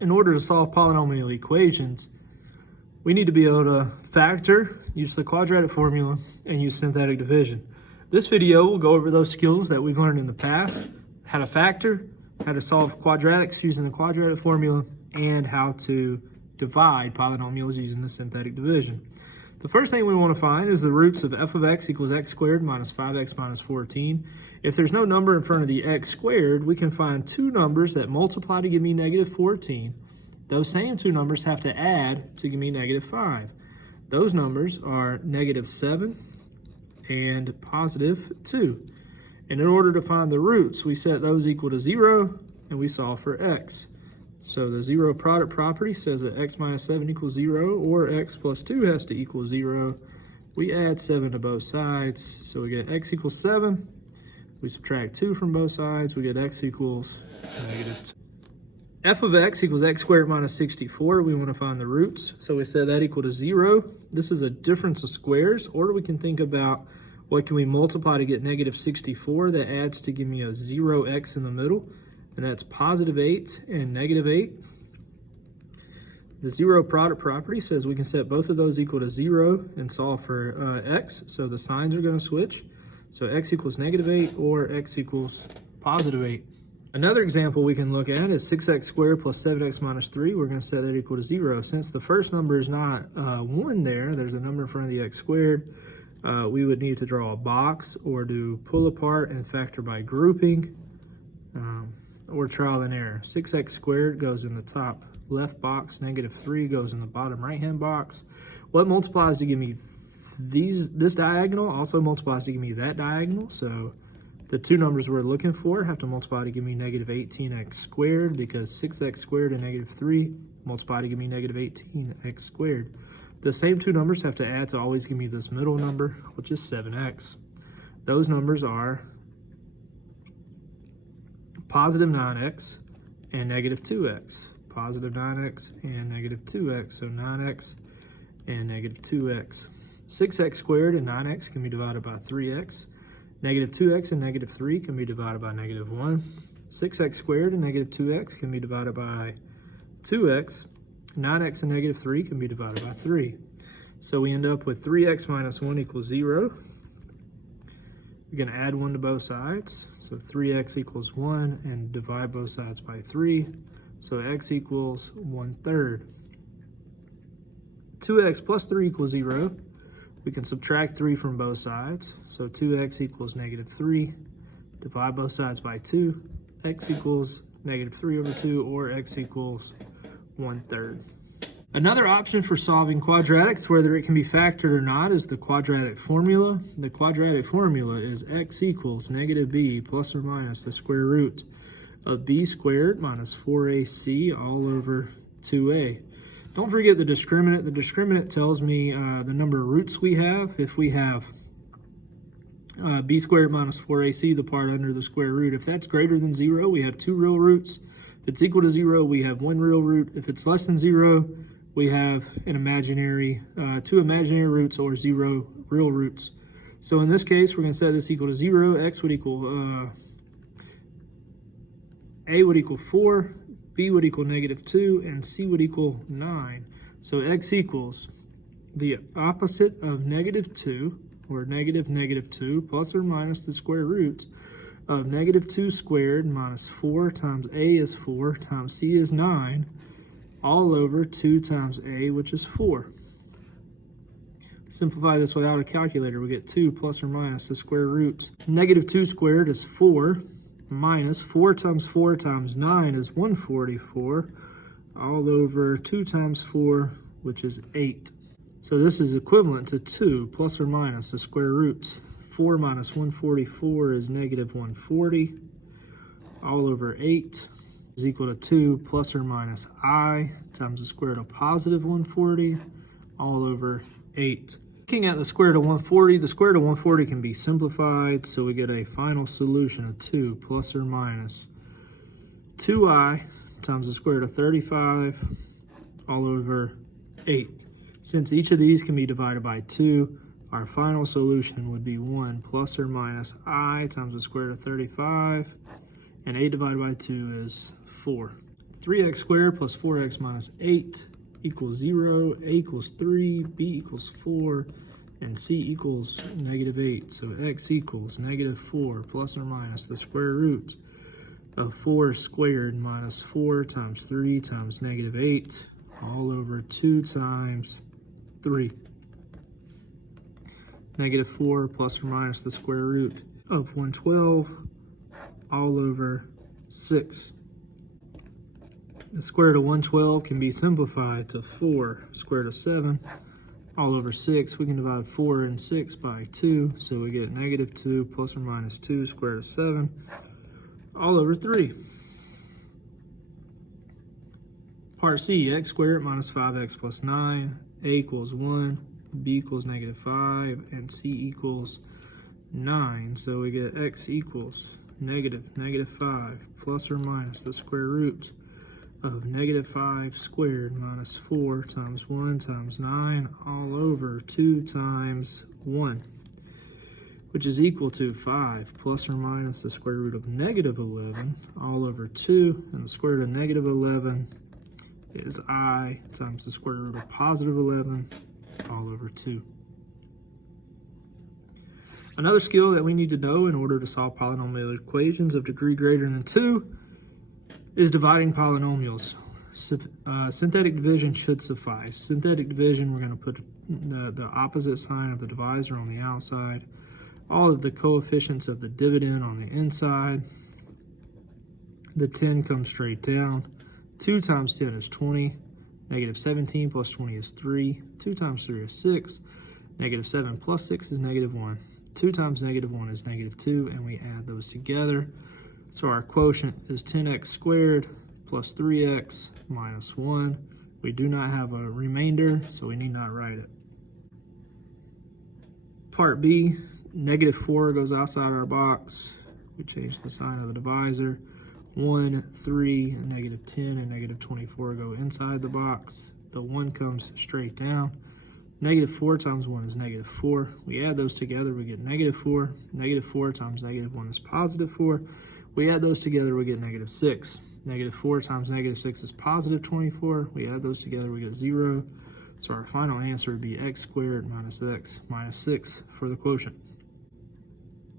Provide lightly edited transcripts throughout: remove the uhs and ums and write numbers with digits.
in order to solve polynomial equations, we need to be able to factor, use the quadratic formula, and use synthetic division. This video will go over those skills that we've learned in the past, how to factor, how to solve quadratics using the quadratic formula, and how to divide polynomials using the synthetic division. The first thing we want to find is the roots of f of x equals x squared minus 5x minus 14. If there's no number in front of the x squared, we can find two numbers that multiply to give me negative 14. Those same two numbers have to add to give me negative 5. Those numbers are negative 7 and positive 2. And in order to find the roots, we set those equal to 0 and we solve for x. So the zero product property says that x minus 7 equals 0, or x plus 2 has to equal 0. We add 7 to both sides, so we get x equals 7. We subtract 2 from both sides, we get x equals negative 2. F of x equals x squared minus 64. We want to find the roots, so we set that equal to 0. This is a difference of squares, or we can think about what can we multiply to get negative 64. That adds to give me a 0x in the middle. And that's positive 8 and negative 8. The zero product property says we can set both of those equal to 0 and solve for x. So the signs are going to switch. So x equals negative 8 or x equals positive 8. Another example we can look at is 6x squared plus 7x minus 3. We're going to set that equal to 0. Since the first number is not 1 there's a number in front of the x squared. We would need to draw a box or do pull apart and factor by grouping. Or trial and error. 6x squared goes in the top left box, negative 3 goes in the bottom right hand box. What multiplies to give me this diagonal also multiplies to give me that diagonal. So the two numbers we're looking for have to multiply to give me negative 18x squared, because 6x squared and negative 3 multiply to give me negative 18x squared. The same two numbers have to add to always give me this middle number, which is 7x. Those numbers are positive 9x and negative 2x. Positive 9x and negative 2x. So 9x and negative 2x. 6x squared and 9x can be divided by 3x. Negative 2x and negative 3 can be divided by negative 1. 6x squared and negative 2x can be divided by 2x. 9x and negative 3 can be divided by 3. So we end up with 3x minus 1 equals 0. We're going to add 1 to both sides. So 3x equals 1 and divide both sides by 3. So x equals 1/3. 2x plus 3 equals 0. We can subtract 3 from both sides. So 2x equals negative 3. Divide both sides by 2. X equals negative 3 over 2, or x equals 1/3. Another option for solving quadratics, whether it can be factored or not, is the quadratic formula. The quadratic formula is x equals negative b plus or minus the square root of b squared minus 4ac all over 2a. Don't forget the discriminant. The discriminant tells me the number of roots we have. If we have b squared minus 4ac, the part under the square root, if that's greater than 0, we have 2 real roots. If it's equal to 0, we have 1 real root. If it's less than 0, we have an imaginary, 2 imaginary roots or 0 real roots. So in this case, we're going to set this equal to 0. X would equal, A would equal 4, B would equal negative 2, and C would equal 9. So x equals the opposite of negative 2, or negative 2, plus or minus the square root of negative 2 squared minus 4 times A is 4 times C is 9, all over 2 times a, which is 4. Simplify this without a calculator. We get 2 plus or minus the square root. Negative 2 squared is 4, minus 4 times 9 is 144, all over 2 times 4, which is 8. So this is equivalent to 2 plus or minus the square root. 4 minus 144 is negative 140, all over 8. Is equal to 2 plus or minus I times the square root of positive 140 all over 8. Looking at the square root of 140, the square root of 140 can be simplified, so we get a final solution of 2 plus or minus 2i times the square root of 35 all over 8. Since each of these can be divided by 2, our final solution would be 1 plus or minus I times the square root of 35, and 8 divided by 2 is 4. 3x squared plus 4x minus 8 equals 0, a equals 3, b equals 4, and c equals negative 8. So x equals negative 4 plus or minus the square root of 4 squared minus 4 times 3 times negative 8 all over 2 times 3. Negative 4 plus or minus the square root of 112 all over 6. The square root of 112 can be simplified to 4 square root of 7 all over 6. We can divide 4 and 6 by 2, so we get negative 2 plus or minus 2 square root of 7 all over 3. Part C, x squared minus 5x plus 9, a equals 1, b equals negative 5, and c equals 9. So we get x equals negative 5 plus or minus the square root of negative 5 squared minus 4 times 1 times 9 all over 2 times 1, which is equal to 5 plus or minus the square root of negative 11 all over 2, and the square root of negative 11 is I times the square root of positive 11 all over 2. Another skill that we need to know in order to solve polynomial equations of degree greater than 2 is dividing polynomials. Synthetic division should suffice. Synthetic division, we're going to put the opposite sign of the divisor on the outside, all of the coefficients of the dividend on the inside. The 10 comes straight down. 2 times 10 is 20. Negative 17 plus 20 is 3. 2 times 3 is 6. Negative 7 plus 6 is negative 1. 2 times negative 1 is negative 2, and we add those together. So our quotient is 10x squared plus 3x minus 1. We do not have a remainder, so we need not write it. Part B, negative 4 goes outside our box. We change the sign of the divisor. 1, 3, negative 10, and negative 24 go inside the box. The 1 comes straight down. Negative 4 times 1 is negative 4. We add those together, we get negative 4. Negative 4 times negative 1 is positive 4. We add those together, we get negative 6. Negative 4 times negative 6 is positive 24. We add those together, we get 0. So our final answer would be x squared minus x minus 6 for the quotient.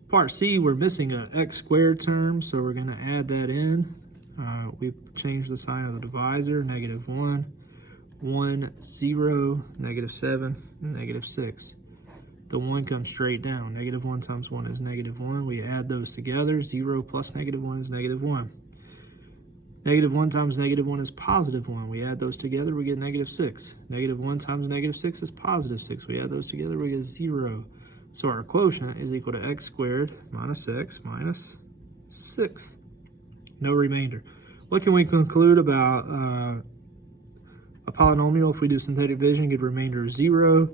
Part C, we're missing a x squared term, so we're going to add that in. We change the sign of the divisor, negative 1, 1, 0, negative 7, and negative 6. The 1 comes straight down. Negative 1 times 1 is negative 1. We add those together. 0 plus negative 1 is negative 1. Negative 1 times negative 1 is positive 1. We add those together, we get negative 6. Negative 1 times negative 6 is positive 6. We add those together, we get 0. So our quotient is equal to x squared minus x minus 6. No remainder. What can we conclude about a polynomial if we do synthetic division, get remainder of 0?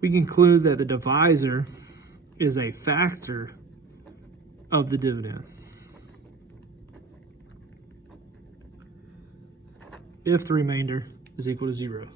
We conclude that the divisor is a factor of the dividend if the remainder is equal to 0.